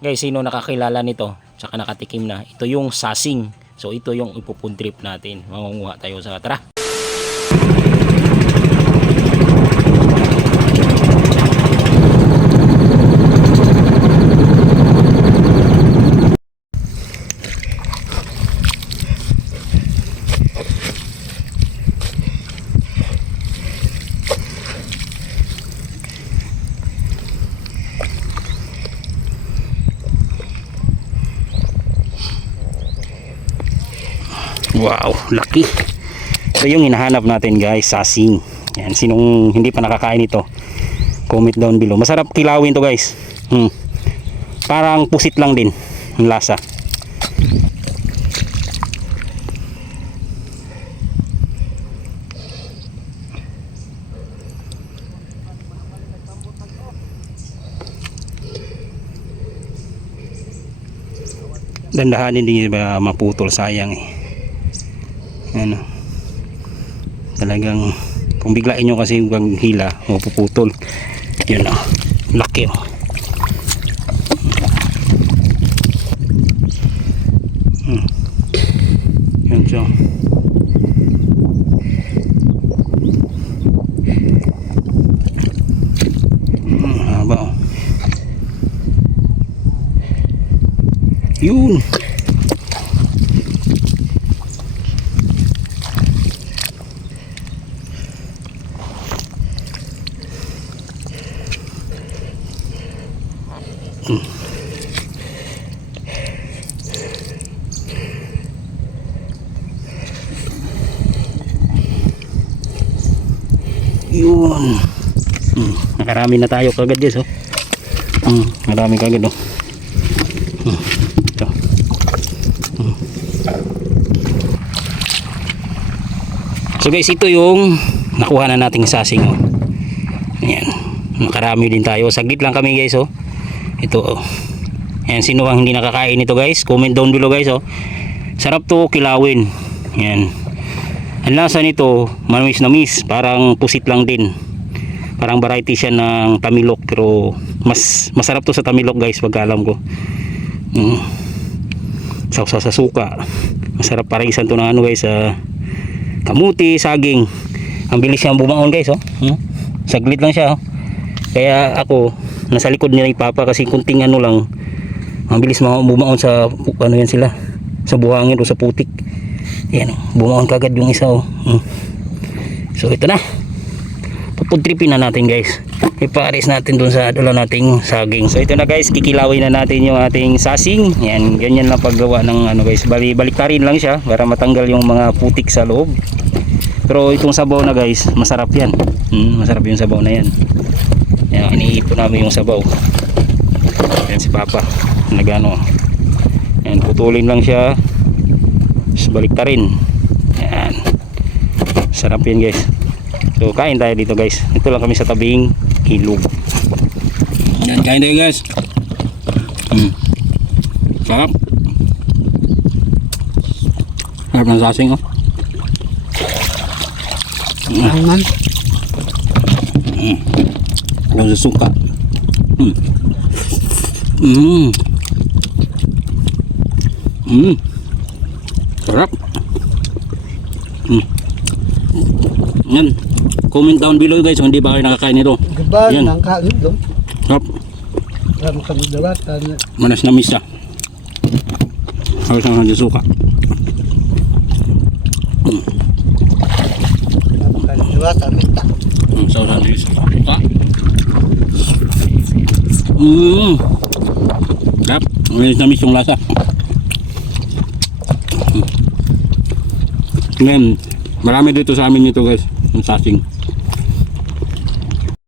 Guys, sino nakakilala nito? Tsaka nakatikim na. Ito yung sasing. So ito yung ipo-food trip natin. Mangunguha tayo sa tara. Wow, laki. Ito yung hinahanap natin guys, sasing. Yan, sinong hindi pa nakakain ito, comment down below. Masarap kilawin to guys. Parang pusit lang din ang lasa. Dandahanin din ba maputol, sayang eh. Ano, talagang kung biglain nyo kasi yung hila mapuputol. Yun o, laki o. Yun siya. Haba o. Yun. Yun. Nakarami na tayo kagad guys oh. Marami kagad oh. Ito. So guys, ito yung nakuha na nating sasing oh. Ayan. Nakarami din tayo. Saglit lang kami guys oh. Ito oh. Ayan, sino ang hindi nakakain nito guys? Comment down below guys oh. Sarap to kilawin. Ayan. Ang lasa nito, manamis na miss, parang pusit lang din. Parang variety siya ng tamilok, pero masarap to sa tamilok guys, pagka alam ko. Sausaw sa suka. Masarap parisan to ng ano guys, kamuti, saging. Ang bilis siyang bumangon guys, oh. Saglit lang siya, oh. Kaya ako, nasa likod nila ni Papa kasi kunting ano lang. Ang bilis bumangon sa, ano yan sila, sa buhangin o sa putik. Yan, bumangon kagad yung isa oh. So ito na, pupudtripin na natin guys. Ipares natin dun sa dala nating saging. So ito na guys, kikilawin na natin yung ating sasing. Yan, ganyan lang paggawa ng ano guys. Baliktarin lang siya para matanggal yung mga putik sa loob. Pero itong sabaw na guys, masarap yan. Masarap yung sabaw na yan. Yan, iniipon namin yung sabaw. Yan si Papa nagano. Yan, putulin lang siya, baliktarin. Yan, sarap yan guys. So kain tayo dito guys. Ito lang kami sa tabing ilog. Yan, kain tayo guys. Sarap. Sarap ng sasing oh. Aman. Ang sa suka. Sarap. Yan, comment down below guys kung hindi ba kayo nakakain nito. Yan, nangkain dong. sarap. Sarap kami dawat. Manas na misa. Harus ang sa suka. Dawat kami tak. Sausaw sa suka. Sarap. Manas na misa yung lasa. Ngayon, marami dito sa amin nito guys, yung sasing.